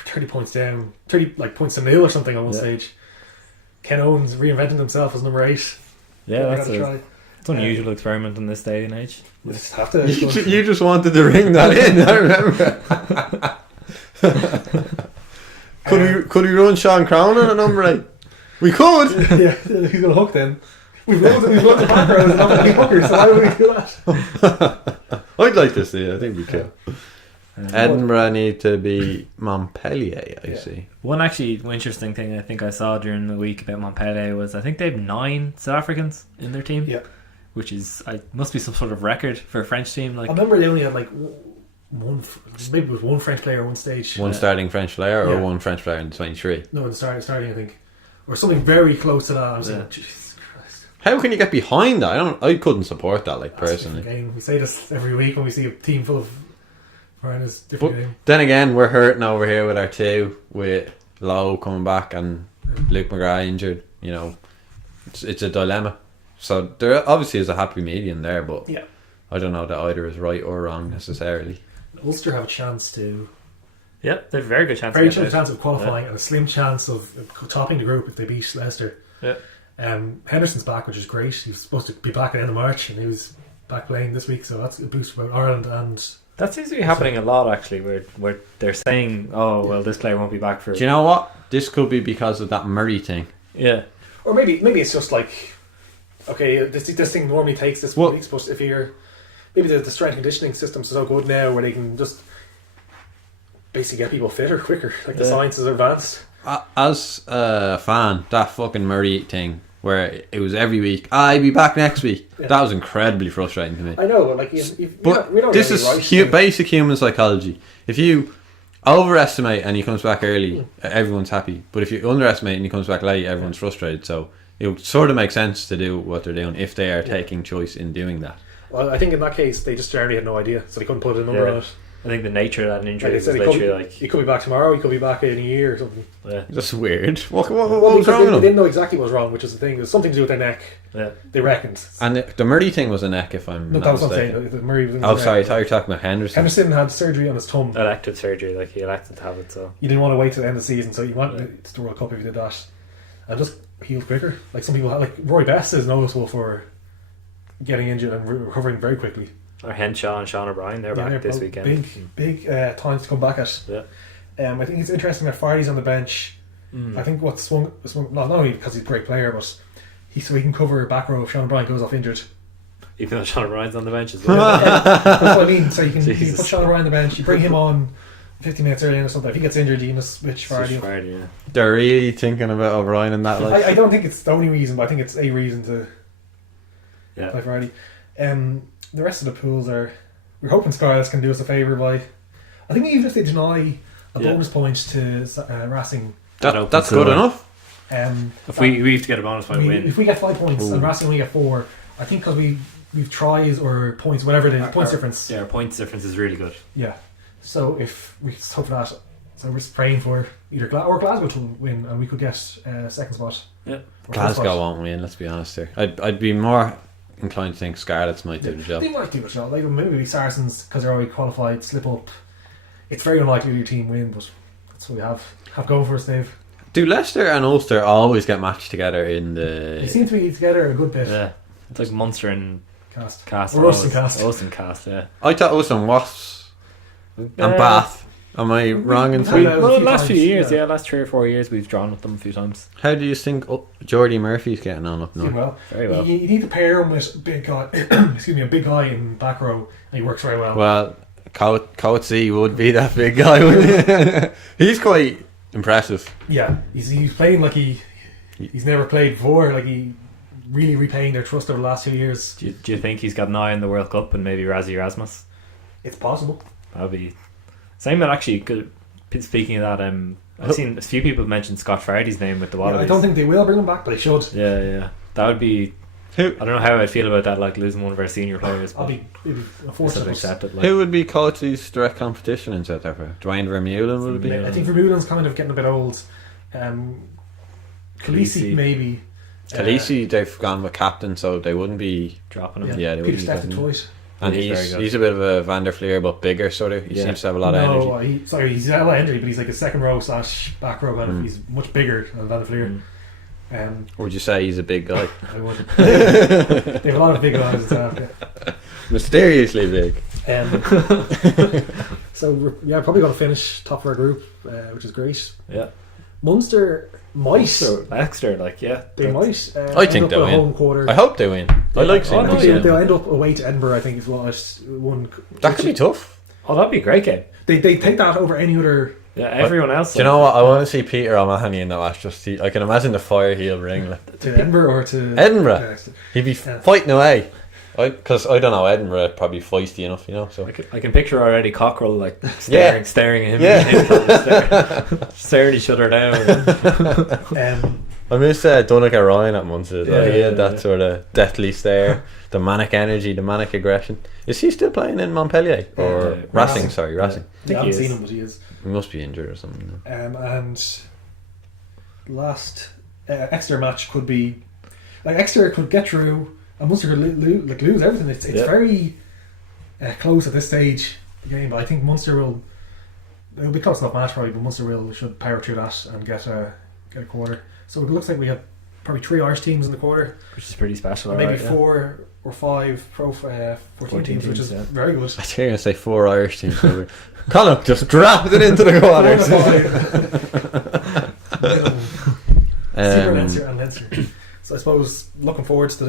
30 points down, 30 points to nil or something on one stage. Ken Owens reinventing himself as number 8. Yeah, that's try. it's an unusual experiment in this day and age. We just have to. You just wanted to ring that in. I remember. Could we run Sean Crown on a number 8? We could. Yeah, he's gonna hook then. We've run the background and not any hookers, so why would we do that? I'd like to see it. I think we could. Edinburgh need to be Montpellier, I see. One actually interesting thing I think I saw during the week about Montpellier was I think they have 9 South Africans in their team. Yeah. Which is must be some sort of record for a French team. Like, I remember they only had like maybe it was one French player at one stage. One starting French player or Yeah. one French player in 23. No, in the starting I think, or something very close to that. I was like, Jesus Christ. How can you get behind that? I couldn't support that, like, That's a personally. different game. We say this every week when we see a team full of foreigners. But Different game. then again, we're hurting over here with our 2, with Lowe coming back and Luke McGrath injured. You know, it's a dilemma. So there obviously is a happy medium there, but Yeah. I don't know that either is right or wrong necessarily. Ulster have a chance to. yeah, they have a very good chance. Very to good get chance of qualifying and a slim chance of topping the group if they beat Leicester. Yeah. Henderson's back, which is great. He was supposed to be back at the end of March, and he was back playing this week, so that's a boost for both Ireland and. That seems to be happening a lot actually, where they're saying, "Oh well, this player won't be back for." Do you know what? This could be because of that Murray thing. Yeah, Or maybe it's just like, okay, this thing normally takes this Well- week. Supposed if you're maybe the strength and conditioning system's so good now where they can just basically get people fitter quicker. Like the science is advanced. As a fan, that fucking Murray thing, where it was every week, I'll be back next week. Yeah. That was incredibly frustrating to me. I know, but like, we don't This have is any right to- basic human psychology. If you overestimate and he comes back early, everyone's happy. But if you underestimate and he comes back late, everyone's frustrated. So it would sort of make sense to do what they're doing if they are taking choice in doing that. Well, I think in that case they just generally had no idea, so they couldn't put a number Yeah. on it. I think the nature of that injury Like I is said, literally he could be back tomorrow. He could be back in a year or something. yeah. That's weird. What was Because wrong they with him? didn't know exactly what was wrong, which is the thing. There's something to do with their neck. Yeah. They reckoned. And the Murray thing was a neck, if I'm No, not that's what I'm mistaken. saying. Murray was in Oh, his sorry, I neck. thought you were talking about Henderson. Henderson had surgery on his thumb. Elective surgery, like he elected to have it, so You didn't want to wait till the end of the season, so you went to the World Cup if you did that, and just healed quicker. Like some people, like Roy Best is noticeable for getting injured and recovering very quickly. or Henshaw and Sean O'Brien, they're back this weekend. Big times to come back at. Yeah. I think it's interesting that Fardy's on the bench. I think what swung not only because he's a great player, but he can cover back row if Sean O'Brien goes off injured. Even though Sean O'Brien's on the bench as well. That's what I mean. So you can Jesus. put Sean O'Brien on the bench, you bring him on 15 minutes early or something. If he gets injured, you must switch Fardy. Friday, yeah. They're really thinking about O'Brien and that. Like, I don't think it's the only reason, but I think it's a reason to Yeah. play Fardy. The rest of the pools are. We're hoping Scarlets can do us a favour by. I think even if they deny a Yeah. bonus point to Racing, that's good enough. If we have to get a bonus point win. if we get 5 points and Racing only get 4, I think because we've tries or points, whatever the points difference. Yeah, our points difference is really good. Yeah. So if we hope for that, so we're just praying for either Glasgow to win, and we could get second spot. Yeah. Or first Glasgow spot. won't win, let's be honest here. I'd be more inclined to think Scarlets might do the job. They might do it, Like maybe Saracens, because they're already qualified, slip up. It's very unlikely your team win, but that's what we have going for us, Dave. Do Leicester and Ulster always get matched together in They the... seem to be together a good bit. Yeah. It's like Munster and Cast. Or Or Ulster and Cast. Ulster and Cast, yeah. I thought Ulster and Wasps and Bath. Am I wrong in we've saying? had Well, few last few times, years, yeah. yeah, last 3 or 4 years, we've drawn with them a few times. How do you think Jordy Murphy's getting on up Doing now? well. Very well. You need to pair him with a big guy. Excuse me, a big guy in back row, and he works very well. Well, Coetzee would be that big guy, wouldn't he? He's quite impressive. Yeah, he's playing like he's never played before. Like he really repaying their trust over the last 2 years. Do you think he's got an eye on the World Cup and maybe Razzie Erasmus? It's possible. That would be... Same with actually, speaking of that, I've seen a few people mention Scott Fardy's name with the Yeah, Wallabies. I don't think they will bring him back, but they should. Yeah. That would be... Who I don't know how I'd feel about that, like losing one of our senior players. I'll But be just have to unfortunate. accept it. Like, who would be Coetzee's direct competition in South Africa? Dwayne Vermeulen would it be? Yeah. I think Vermeulen's kind of getting a bit old. Khaleesi Khaleesi. maybe. Khaleesi, they've gone with captain, so they wouldn't be. dropping him. Yeah, they Peter wouldn't Stefan be. Toit. And He's very he's good. he's a bit of a Van der Fleer, but bigger, sort of. He Yeah. seems to have a lot of energy. No, he's a lot of energy, but he's like a second row / back row kind of. He's much bigger than Van der Fleer. Or would you say he's a big guy? I would. They have a lot of big guys in South Africa. Mysteriously big. So we're probably going to finish top of our group, which is great. Yeah. Munster might. So Exeter, like, yeah. They might. I end think up they'll with a win. home quarter. I hope they win. I like seeing I them. think yeah. they'll end up away to Edinburgh. I think is what one. That could be tough. Oh, that'd be a great game. They take that over any other. Yeah, everyone else. Do you know what? I want to see Peter O'Mahony in that match. Just see, I can imagine the fire he'll bring. Like. To Edinburgh or to Edinburgh. He'd be Yeah. fighting away. Because I don't know, Edinburgh probably feisty enough, you know. So I can picture already Cockrell like Yeah. staring at him, Yeah. staring each other down. I miss Donegal Ryan at Munster. Yeah, He had yeah. that sort of deathly stare, the manic energy, the manic aggression. Is he still playing in Montpellier or Yeah. Racing? Sorry, Racing. I think haven't he seen is. him, but he is. He must be injured or something. And last Exeter match could be like Exeter could get through and Munster could lose everything. It's Yeah. very close at this stage of the game, but I think Munster it'll be close enough match probably, but Munster should power through that and get a quarter. So it looks like we have probably 3 Irish teams in the quarter, Which is pretty special. maybe alright, yeah. 4 or 5 pro 14 teams, which is yeah. very good. I think you're going to say 4 Irish teams. Connacht just dropped it into the quarters. 0 Leinster and Leinster. So I suppose looking forward to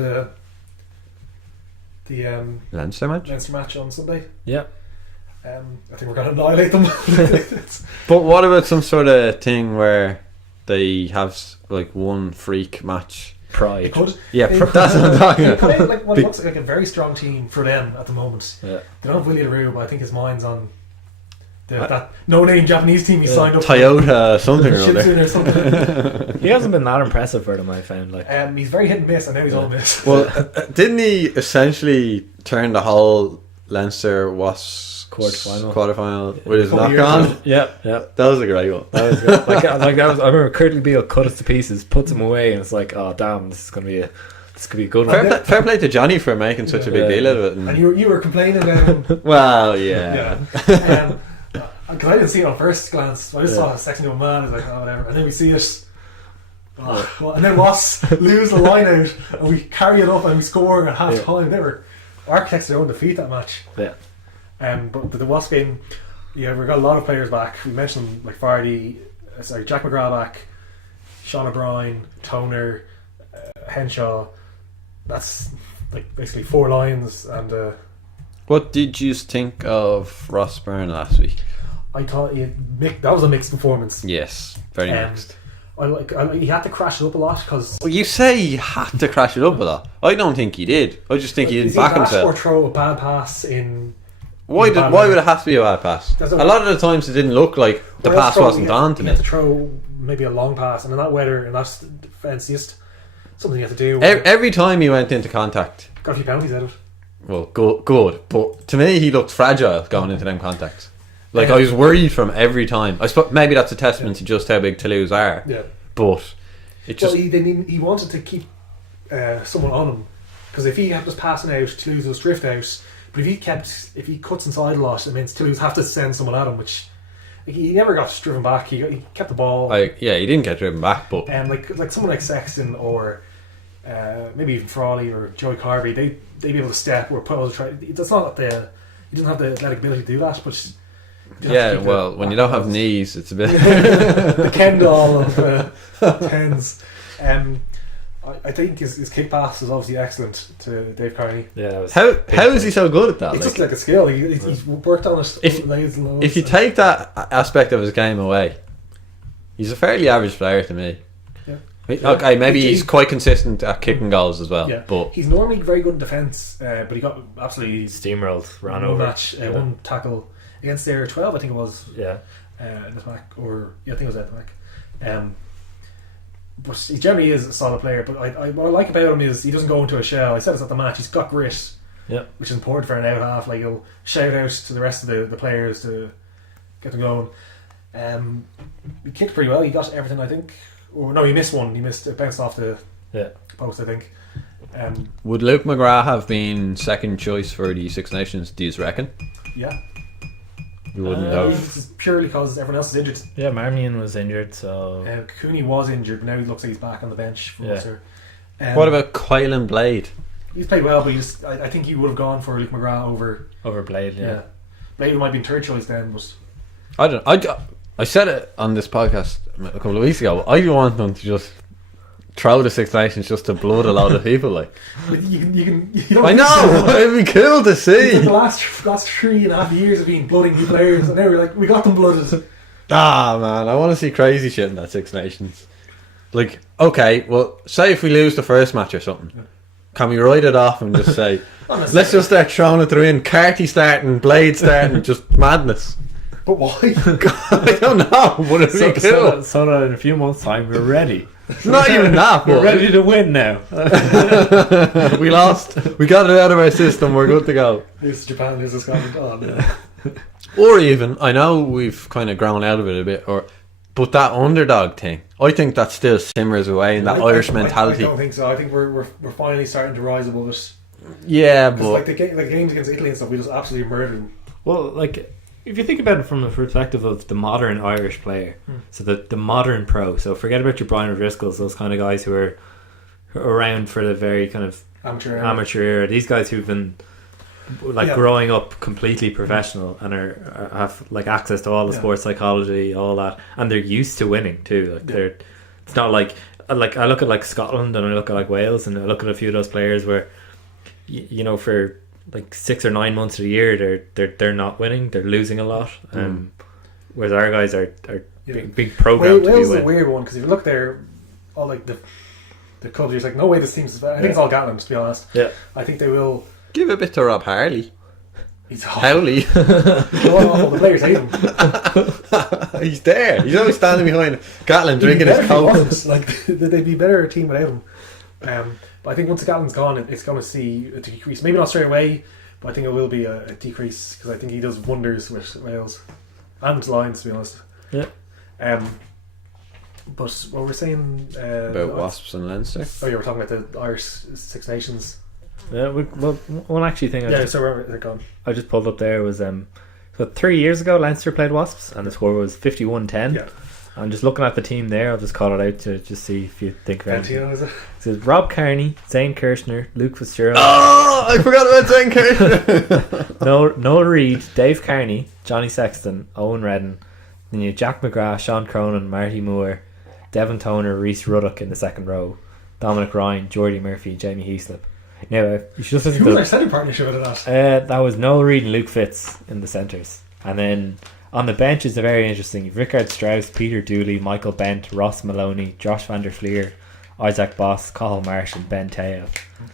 the Leinster match? Leinster match on Sunday. Yeah. I think we're going to annihilate them. But what about some sort of thing where they have like one freak match? Pride. It could. Yeah, that's what I'm talking They about. play like what looks like a very strong team for them at the moment. Yeah. They don't have Willie LaRue, but I think his mind's on that no-name Japanese team he signed up Toyota something or other. Shitsune or something. He hasn't been that impressive for them, I found. Like, He's very hit and miss, and now he's all miss. Well, didn't he essentially turn the whole Leinster was quarterfinal. with his Couple knock years on. ago. Yeah, yeah. That was a great one. That was good. like that was. I remember Curtly Beale cut us to pieces, puts him away, and it's like, oh damn, this could be a good one. Fair play to Johnny for making such a big deal out of it. And And, you were complaining then. well, yeah. Because I didn't see it on first glance. I just saw a section of a man. I was like, oh, whatever. And then we see it. Oh, and then Wasps lose the line out, and we carry it up and we score at half time. They were architects of their own defeat that match. Yeah. But the Wasps game, yeah, we've got a lot of players back. We mentioned like Jack McGrath back, Sean O'Brien, Toner, Henshaw. That's like basically 4 lines. And What did you think of Ross Byrne last week? I thought that was a mixed performance. Yes, very mixed. He had to crash it up a lot because. Well, you say he had to crash it up a lot. I don't think he did. I just think he didn't back Or himself. throw a bad pass in. Why would it have to be a bad pass? That's A lot of the times it didn't look like the pass wasn't on to You me. have to throw maybe a long pass, and in that weather and that defence, just something you have to do. Every time he went into contact, Got a few penalties out of it. well, good. But to me, he looked fragile going into them contacts. Like, I was worried from every time. I suppose maybe that's a testament to just how big Toulouse are. Yeah. But it just... Well, he wanted to keep someone on him, because if he kept just passing out, Toulouse will drift out. But if he cuts inside a lot, it means Toulouse have to send someone at him, which he never got driven back. He kept the ball. he didn't get driven back, but... And like someone like Sexton or maybe even Frawley or Joey Carvey, they'd be able to step or put out a try. That's not that he doesn't have the athletic ability to do that, but Yeah, well, when you don't have knees, it's a bit... the Ken doll of tens. I think his kick pass is obviously excellent to Dave Carney. Yeah, that was How is he so good at that? It's Like, just like a skill. He's worked on it. If- loads and loads. if you take that aspect of his game away, he's a fairly average player to me. Yeah. Okay, maybe he's quite consistent at kicking goals as well. Yeah, But he's normally very good in defence, but he got absolutely steamrolled, ran one over. match, one tackle against their 12, I think it was. Yeah. In the back, or I think it was at the back. But he generally is a solid player. But what I like about him is he doesn't go into a shell. I said this at the match. He's got grit, Yeah. which is important for an out half. Like, he'll shout out to the rest of the players to get them going. He kicked pretty well. He got everything, I think. Or no, he missed one. It bounced off the post, I think. would Luke McGrath have been second choice for the Six Nations, do you reckon? Yeah. You wouldn't have. This is purely because everyone else is injured. Yeah, Marmion was injured, so Cooney was injured, but now he looks like he's back on the bench for Ulster. What about Quaylen Blade? He's played well, but I think he would have gone for Luke McGrath over Blade. Yeah. Blade might have been third choice then, but I said it on this podcast a couple of weeks ago. I want them to just throw the Six Nations just to blood a lot of people. Like, you don't I know, it'd be cool to see. The last 3.5 years of being blooding new players, and now we're like, we got them blooded. Ah, man, I want to see crazy shit in that Six Nations. Like, okay, well, say if we lose the first match or something, can we write it off and just say, let's just start throwing it through in, Carty starting, Blade starting, just madness. But why? I don't know, but it'd be cool. So that in a few months' time we're ready. Not even that, We're but ready to win now. we lost. We got it out of our system. We're good to go. Here's Japan, here's Scotland. Oh, no. Or even, I know we've kind of grown out of it a bit, but that underdog thing, I think that still simmers away in that Irish mentality. I don't think so. I think we're finally starting to rise above it. Yeah, Because but like the games against Italy and stuff, we just absolutely murdered them. Well, like, if you think about it from the perspective of the modern Irish player, so the modern pro, so forget about your Brian O'Driscolls, those kind of guys who are around for the very kind of amateur era. These guys who've been like growing up completely professional and have like access to all the sports psychology, all that, and they're used to winning too. Like it's not like I look at like Scotland and I look at like Wales and I look at a few of those players where you know, for like 6 or 9 months of the year they're not winning, they're losing a lot. Whereas our guys are being programmed to be Wales is winning. a weird one, because if you look there, all like the clubs, you're like, no way this team's bad. I think it's all Gatland, to be honest. Yeah. I think they will. give a bit to Rob Harley. He's Howley. awful. The players hate him. He's there. He's always standing behind Gatlin drinking He'd his be better if he coke. wasn't. Like, they'd be a better team without him. But I think once Gatland's gone, it's going to see a decrease. Maybe not straight away, But I think it will be a decrease because I think he does wonders with Wales and Lions, to be honest. Yeah. But what we're saying About Wasps and Leinster. Oh, yeah, we're talking about the Irish Six Nations. Yeah, well, one actually thing They're gone. I just pulled up there was so 3 years ago Leinster played Wasps and the score was 51-10. Yeah. I'm just looking at the team there. I'll just call it out to just see if you think of anything. Valentino, is it? It says Rob Kearney, Zane Kirshner, Luke Fitzgerald, Oh, I forgot about Zane Kirshner. Noel Reid, Dave Kearney, Johnny Sexton, Owen Redden. Then you have Jack McGrath, Sean Cronin, Marty Moore, Devon Toner, Reese Ruddock in the second row, Dominic Ryan, Geordie Murphy, Jamie Heaslip. Now, you should just listen Who to was our centre partnership with that? that was Noel Reid and Luke Fitz in the centres. And then on the bench is very interesting. You've Rickard Strauss, Peter Dooley, Michael Bent, Ross Maloney, Josh van der Fleer, Isaac Boss, Cathal Marsh and Ben Teo.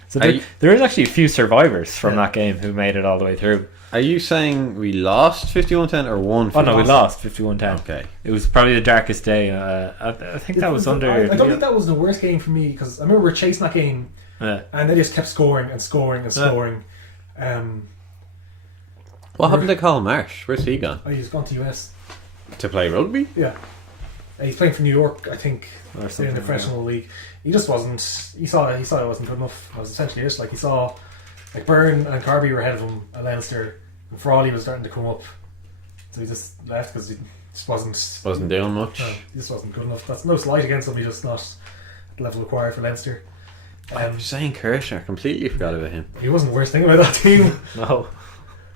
So there is actually a few survivors from that game who made it all the way through. Are you saying we lost 51-10 or won? Oh no, we lost 51-10. Okay. It was probably the darkest day. I think that was under... I don't think that was the worst game for me because I remember we were chasing that game and they just kept scoring and scoring and scoring. What happened to Colin Marsh? Where's he gone? Oh, he's gone to US. To play rugby? Yeah. He's playing for New York, I think, Or in something, the professional league. He just wasn't. He saw it wasn't good enough. That was essentially it. Like he saw, like Byrne and Carby were ahead of him at Leinster, and Frawley was starting to come up. So he just left because he just Wasn't doing much. No, he just wasn't good enough. That's no slight against him. He just not at the level required for Leinster. Zane Kirshner, I completely forgot about him. He wasn't the worst thing about that team. No.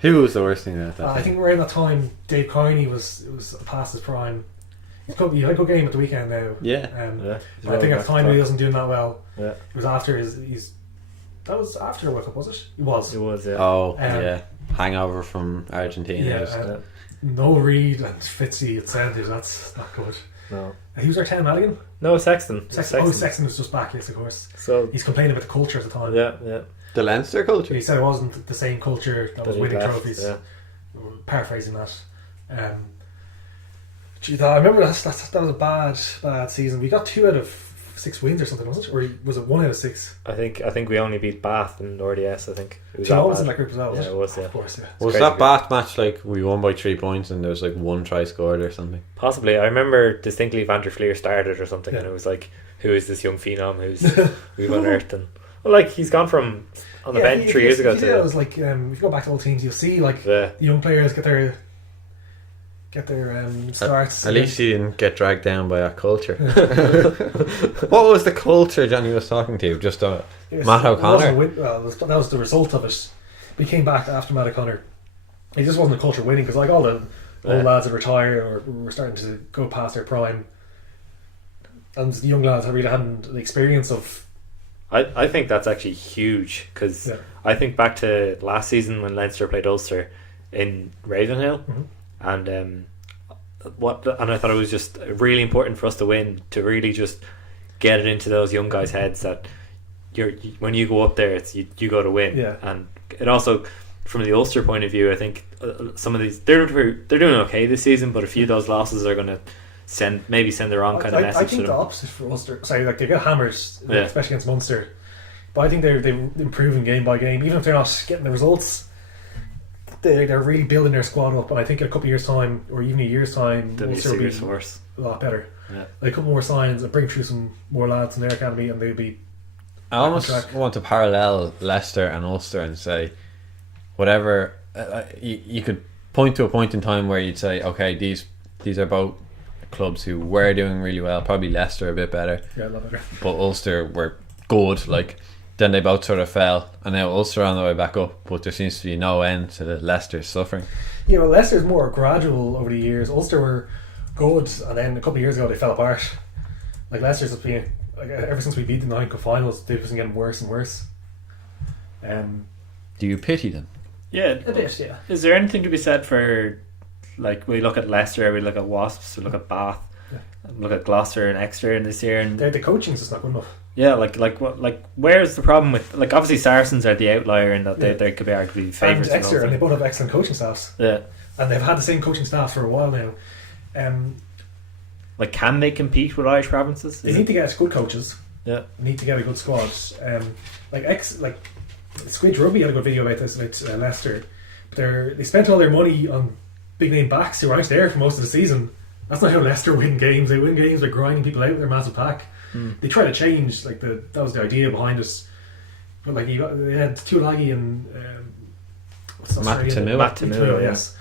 Who was the worst thing about that? I think around that time, Dave Carney was past his prime. He had a good game at the weekend now. Yeah. Yeah. But I think at the time he wasn't doing that well. Yeah. It was after that was after the World Cup, was it? It was. It was, yeah. Oh, yeah. Hangover from Argentina. Yeah. No Reid and Fitzy at centre. That's not good. No. He was our 10 Madigan. No, Sexton. Sexton was just back, yes, of course. So He's complaining about the culture at the time. yeah. The Leinster culture. He said it wasn't the same culture that was he winning left, trophies. yeah. Paraphrasing that. I remember that was a bad season. We got 2 out of 6 wins or something, was it? Or was it 1 out of 6? I think we only beat Bath in RDS. I think it was 2 that always bad. in that group as well. Yeah, it was. Yeah, Of course, yeah. Was crazy that good. Bath match like we won by 3 points and there was like 1 try scored or something? possibly. I remember distinctly Van der Fleer started or something, Yeah. and it was like, who is this young phenom who's we've unearthed? And well, like he's gone from on the bench 3 years ago It to was like if you go back to old teams, you'll see like the the young players get their starts. At least he didn't get dragged down by that culture. What was the culture Johnny was talking to? Just Matt O'Connor? That was the result of it. We came back after Matt O'Connor. It just wasn't a culture winning because like all the old lads had retired or were starting to go past their prime, and the young lads really hadn't the experience of. I think that's actually huge because I think back to last season when Leinster played Ulster in Ravenhill, and I thought it was just really important for us to win, to really just get it into those young guys' heads that when you go up there, it's you go to win. Yeah. And it also, from the Ulster point of view, I think some of these they're doing okay this season, but a few of those losses are going to send the wrong kind of message I to think them. the opposite for Ulster. Sorry, like they get hammered, Yeah. especially against Munster. But I think they're improving game by game, even if they're not getting the results. They're really building their squad up, and I think in a couple of years' time, or even a year's time, They'll be a Ulster will be serious force. a lot better. Yeah. Like a couple more signs and bring through some more lads in their academy, and they'll be. I almost track. want to parallel Leicester and Ulster and say whatever you could point to a point in time where you'd say, okay, these are both clubs who were doing really well, probably Leicester a bit better, Yeah, a lot better. but Ulster were good. Like then they both sort of fell, and now Ulster are on the way back up, but there seems to be no end to the Leicester's suffering. Yeah, well, Leicester's more gradual over the years. Ulster were good, and then a couple of years ago they fell apart. Like Leicester's just been like ever since we beat the 9 Cup finals, they've been getting worse and worse. Do you pity them? Yeah, A bit, yeah. Is there anything to be said for, like, we look at Leicester, we look at Wasps, we look at Bath, look at Gloucester and Exeter in this year, and The coaching's just not good enough. yeah, where's the problem with, like, obviously Saracens are the outlier in that they could be arguably And favourites. Exeter, and they both have excellent coaching staffs, Yeah, and they've had the same coaching staff for a while now. like, can they compete with Irish provinces? They need to get good coaches. Yeah, Need to get a good squad. Squidge Rugby had a good video about this about Leicester. But they spent all their money on big name backs who aren't there for most of the season. That's not how Leicester win games. They win games by grinding people out with their massive pack. They try to change, like that was the idea behind it. But like they had Tuolagi and Matt Tamua, yes.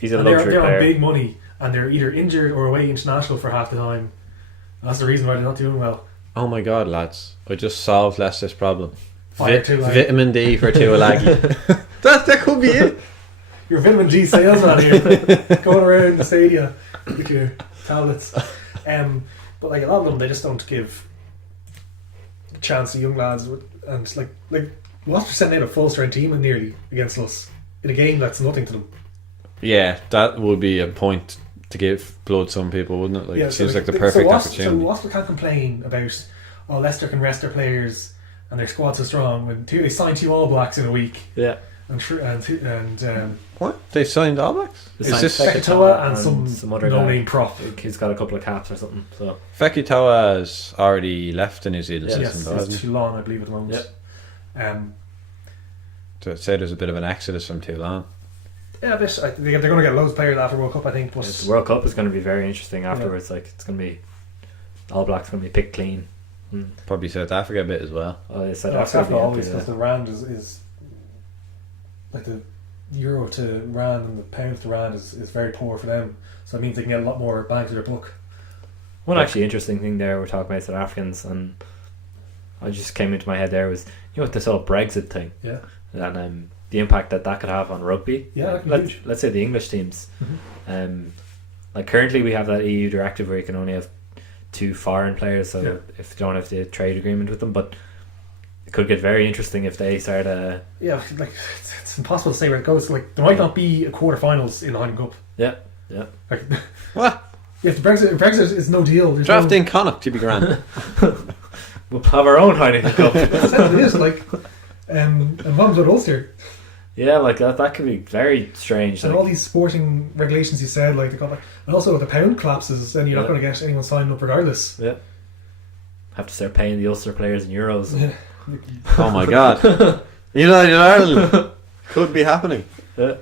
He's a and luxury they're player. on big money, and they're either injured or away international for half the time. That's the reason why they're not doing well. Oh my god, lads! I just solved Leicester's problem. Fire Tuolagi. Vitamin D for Tuolagi. that could be it. Your vitamin G salesman here, going around the stadium with your tablets. But like a lot of them, they just don't give a chance to young lads. And like Wasps sending out a full strength team nearly against us in a game that's nothing to them. Yeah, that would be a point to give blood some people, wouldn't it? Like, it seems like the perfect opportunity. So Wasps can't complain about Leicester can rest their players and their squad's so strong when they signed 2 All Blacks in a week. Yeah. And What? They signed All Blacks? They Is signed this Fekitoa and some other no-name guy. prop. He's got a couple of caps or something. So Fekitoa has already left the New Zealand Yes, system, it's hasn't he? Toulon, I believe, at the moment. So I'd say there's a bit of an exodus from Toulon. Yeah, they're going to get loads of players after World Cup, I think. But the World Cup is going to be very interesting afterwards. Like it's going to be All Blacks going to be picked clean. Probably South Africa a bit as well. South Africa Africa always, because the rand is like the euro to rand and the pound to rand is very poor for them. So it means they can get a lot more bang for their buck. One actually interesting thing there we're talking about South Africans, and I just came into my head there was what this whole Brexit thing. Yeah. And the impact that could have on rugby. Yeah, that could be huge. Let's say the English teams. Like currently we have that EU directive where you can only have 2 foreign players, so if you don't have the trade agreement with them, but it could get very interesting if they start Yeah, like it's impossible to say where it goes. Like there might not be a quarterfinals in the Heineken Cup. yeah. Like What? if Brexit is no deal. There's Drafting Connacht to be grand. We'll have our own Heineken Cup. That's how it is. Like and what with Ulster Yeah, like that could be very strange. and Like, all these sporting regulations you said, like they got and also if the pound collapses, then you're not going to get anyone signed up regardless. yeah. Have to start paying the Ulster players in euros. Yeah. Oh my god. United Ireland could be happening. Yeah.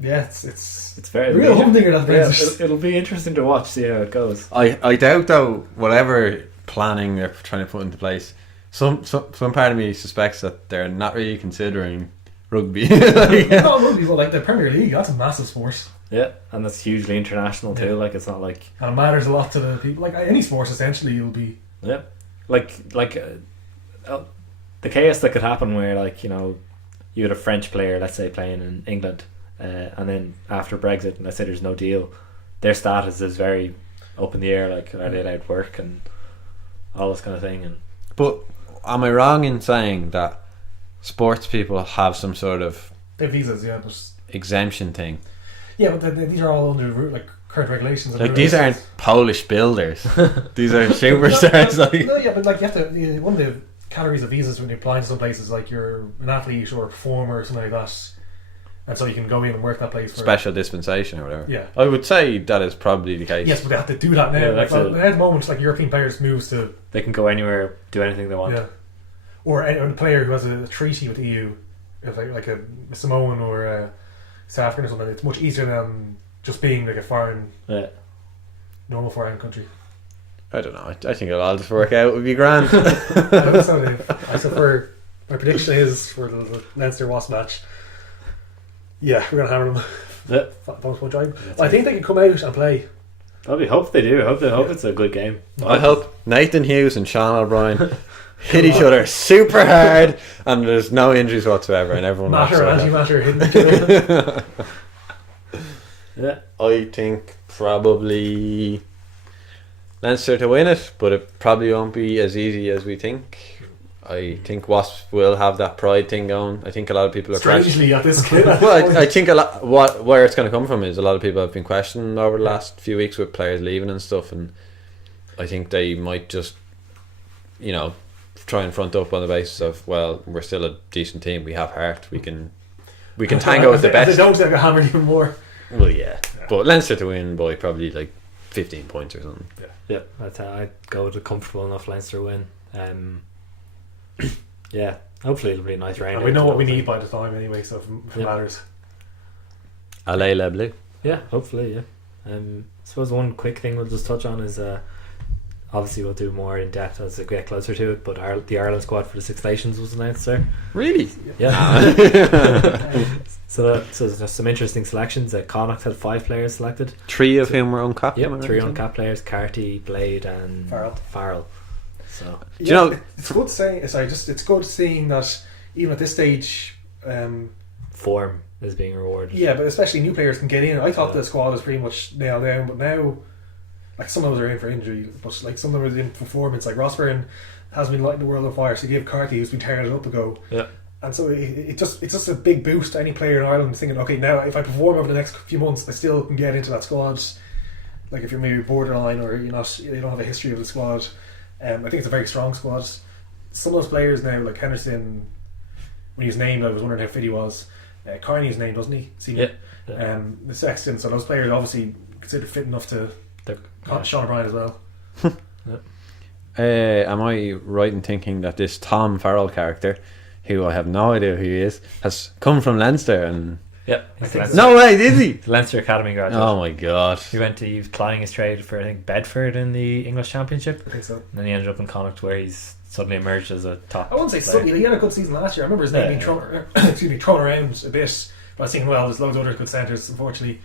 Yeah, it's very a real humdinger that yeah, brings us. it'll be interesting to watch, see how it goes. I doubt though, whatever planning they're trying to put into place, some part of me suspects that they're not really considering rugby. No, rugby, but like the Premier League, that's a massive sport. Yeah, and that's hugely international too. Like it's not like And it matters a lot to the people. Like any sports, essentially, you'll be. yeah, like the chaos that could happen where you had a French player, let's say, playing in England, and then after Brexit, and let's say there's no deal, their status is very up in the air. Like are they allowed to work and all this kind of thing? And But am I wrong in saying that sports people have some sort of They have visas, yeah, but exemption thing? yeah, but these are all under like current regulations. Like these aren't Polish builders. These are superstars. Like No, yeah, but like you have to. One of the categories of visas when you're applying to some places, like you're an athlete or a performer or something like that, and so you can go in and work that place. For, special dispensation or whatever. Yeah. I would say that is probably the case. Yes, but they have to do that now. Yeah, like, that's it. at the moment, like European players moves to they can go anywhere, do anything they want. yeah, or a player who has a treaty with the EU, if like a Samoan or a South African or something. It's much easier than just being like a foreign, Yeah. normal foreign country. I don't know. I think it'll all just work out. It would be grand. I prefer. My prediction is for the Leinster Wasp match. Yeah, we're gonna hammer them. Yeah. Bonus point drive. I think they can come out and play. We hope they do. I hope it's a good game. I hope Nathan Hughes and Sean O'Brien hit each other super hard and there's no injuries whatsoever and everyone walks Matter, out. anti-matter, hitting each other. Yeah. I think probably Leinster to win it, but it probably won't be as easy as we think. I think Wasps will have that pride thing going. I think a lot of people are Strangely, at this kid. well, I think a lot. Where it's going to come from is a lot of people have been questioning over the last few weeks with players leaving and stuff, and I think they might just, try and front up on the basis of, well, we're still a decent team. We have heart. We can tango with the If best. they don't, they'll get hammered even more. Well, yeah, but Leinster to win by probably like 15 points or something. Yeah, I'd go with a comfortable enough Leinster win. Yeah, hopefully it'll be a nice round. And we know what we need by the time anyway, so if it Yeah. matters. Allez le bleu. Yeah, hopefully, yeah. I suppose one quick thing we'll just touch on is obviously we'll do more in depth as we get closer to it, but the Ireland squad for the Six Nations was announced there. Really? Yeah. So there's some interesting selections. Connacht had 5 players selected. 3 of whom were uncapped. Yep, 3 uncapped players: Carty, Blade, and Farrell. So Do you know? It's good saying. Sorry, just it's good seeing that even at this stage. form is being rewarded. Yeah, but especially new players can get in. I thought the squad was pretty much nailed down, but now, like, some of them are in for injury, but like some of them are in performance. Like Ross Byrne has been lighting the world on fire, so he gave Carty, who's been tearing it up, a go. Yeah. And so it's just a big boost to any player in Ireland thinking, okay, now if I perform over the next few months, I still can get into that squad. Like if you're maybe borderline or you don't have a history of the squad, I think it's a very strong squad. Some of those players now, like Henderson, when he was named, I was wondering how fit he was. Carney's named, doesn't he? Senior. Yeah. The Sexton. So those players obviously considered fit enough to. Sean O'Brien as well. Am I right in thinking that this Tom Farrell character, who I have no idea who he is, has come from Leinster? And no way, did he? Leinster Academy graduate. Oh my god! He was plying his trade for, I think, Bedford in the English Championship. I think so. And then he ended up in Connacht, where he's suddenly emerged as a top. I wouldn't say player. suddenly. He had a good season last year. I remember his name being thrown around a bit. But I was thinking, well, there's loads of other good centres, unfortunately.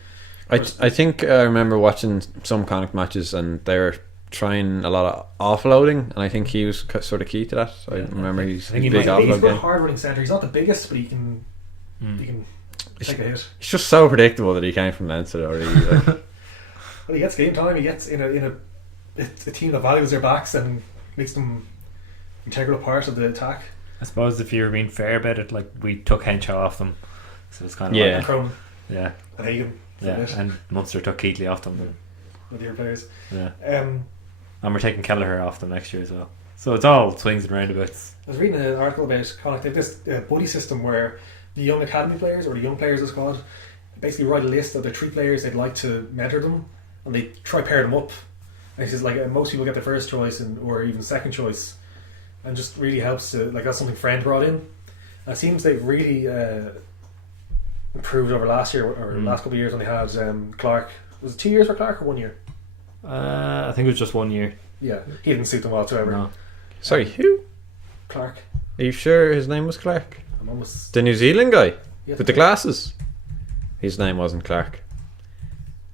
I think I remember watching some Connacht matches, and they were trying a lot of offloading, and I think he was sort of key to that. I remember he's a big He's offload a game. hard running centre. He's not the biggest, but he can take a hit. It's just so predictable that he came from Leinster already. Like. Well, he gets game time. He gets in a team that values their backs and makes them integral part of the attack. I suppose if you're being fair about it, like, we took Henshaw off them, so it's kind of Yeah. And Crone yeah, and Hagan. and Munster took Keatley off them. With your players. Yeah, And we're taking Kelleher off them next year as well. So it's all swings and roundabouts. I was reading an article about Connacht. They have this buddy system where the young academy players or the young players of the squad basically write a list of the 3 players they'd like to mentor them, and they try pair them up. And he says, like, most people get their first choice or even second choice, and just really helps to, like, that's something Friend brought in. And it seems they've really improved over last year or last couple of years when they had Clark. Was it 2 years for Clark or 1 year? I think it was just 1 year. Yeah, he didn't suit them whatsoever. No. Sorry, who? Clark. Are you sure his name was Clark? I'm almost. The New Zealand guy Yeah. with the glasses. His name wasn't Clark.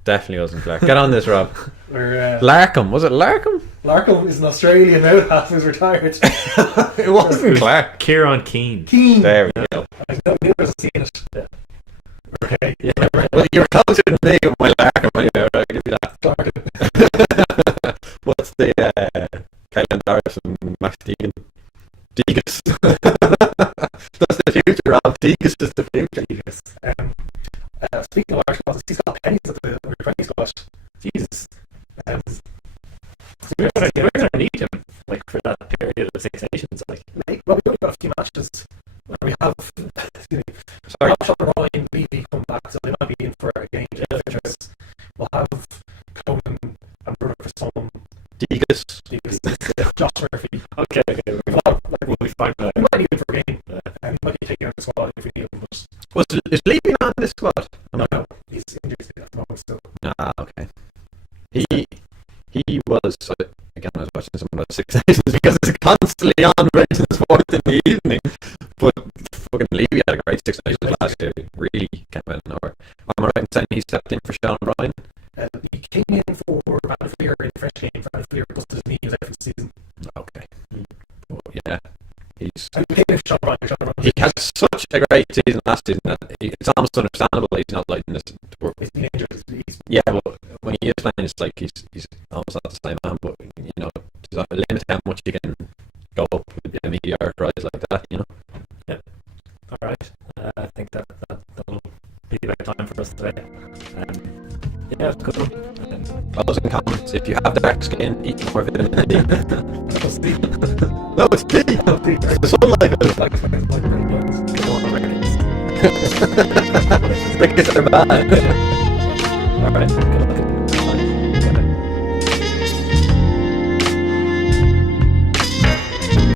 Definitely wasn't Clark. Get on this, Rob. Or, Larkham. Was it Larkham? Larkham is an Australian now. Half is retired. It wasn't Clark. Kieran Keane. Keen. There we go. I've never seen it. Okay. Yeah, Well, you're closer than me with my Larkham anyway. I'll give you that. What's the Kalen Doris and Max Deegan? Deegus. That's the future, Rob. Deegus is the future. Speaking of Irish squads, he's got pennies at the under 20 squad. Jesus. We're gonna need him, like, for that period of Six Nations. Like, Well, we've only got a few matches. We have Sean Ryan, Levy come back, so they might be in for a game of interest. We'll have Coleman and Bruno for some. Deegus. Josh Murphy. okay. We'll be fine with We that. might need him for a game. And he might be taking out the squad if we need him. But Is Levy on this squad? no, he's injured at the moment still. Ah, okay. He was, again, I was watching some of those Six Nations because it's constantly on Virgin Sport in the evening. But fucking Levy had a great Six Nations last year. Really came out of nowhere. Am I right in saying he stepped in for Sean Ryan? He came in for Van Fleer in the French game. Van Fleer busted his knee. He was out for the season. Okay. But yeah, And he came in for Sean Ryan. he had such a great season last season that it's almost understandable he's not lighting this. He's been injured. Yeah, but when he is playing, it's like he's almost not the same man. But you know, there's a limit to how much you can go up with a meteoric rise like that. You know. Alright. I think that'll be about time for us today. Yeah, good one. Closing comments: if you have dark skin, eat more vitamin D. That's the No, it's D. It's the sunlight. Crickets are bad. Alright, good one.